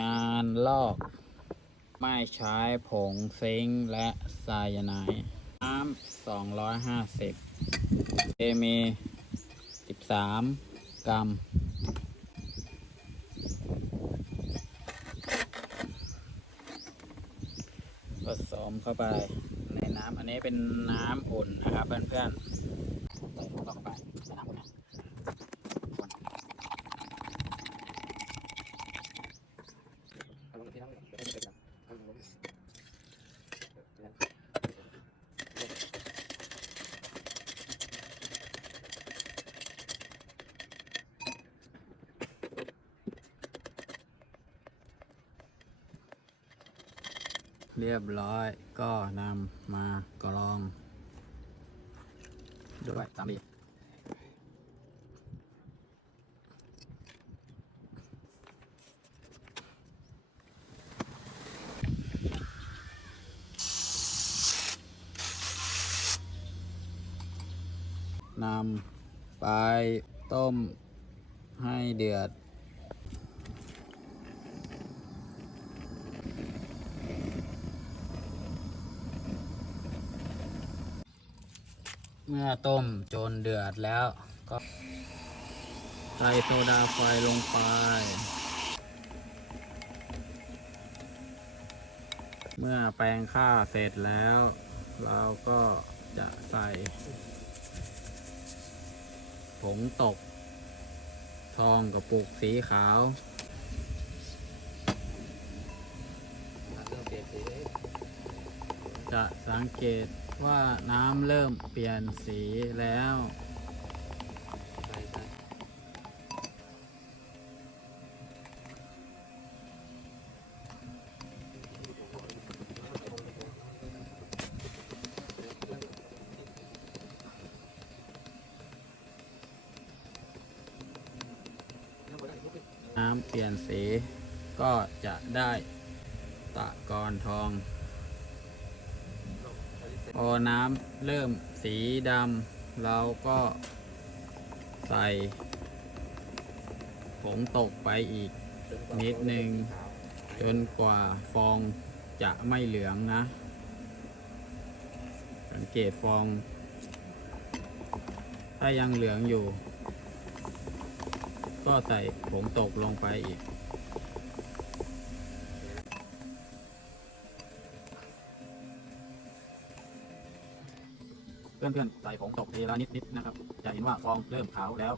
งานลอก ไม่ใช้ผงซิงค์และไซยาไนด์น้ำสองร้อยห้าสิบเคมีสิบสามกรัม ผสมเข้าไปในน้ำอันนี้เป็นน้ำอุ่นนะครับเพื่อนๆใส่เข้าไปใส่น้ำอุ่นนะคน เรียบร้อยก็นำมากรองด้วยสามเนำไปต้มให้เดือด เมื่อต้มจนเดือดแล้วก็ใส่โซดาไฟลงไปเมื่อแปลงข้าเสร็จแล้ว เราก็จะใส่ ผงตก ทองกับปุกสีขาวจะสังเกตว่าน้ำเริ่มเปลี่ยนสีแล้ว น้ำเปลี่ยนสี ก็จะได้ตะกอนทอง พอน้ำเริ่มสีดำเราก็ใส่ผงตกไปอีกนิดหนึ่งจนกว่าฟองจะไม่เหลืองนะ สังเกตฟอง ถ้ายังเหลืองอยู่ ก็ใส่ผงตกลงไปอีก เพื่อนๆใส่ผงตกทีละนิดๆนะครับ จะเห็นว่าฟองเริ่มขาวแล้ว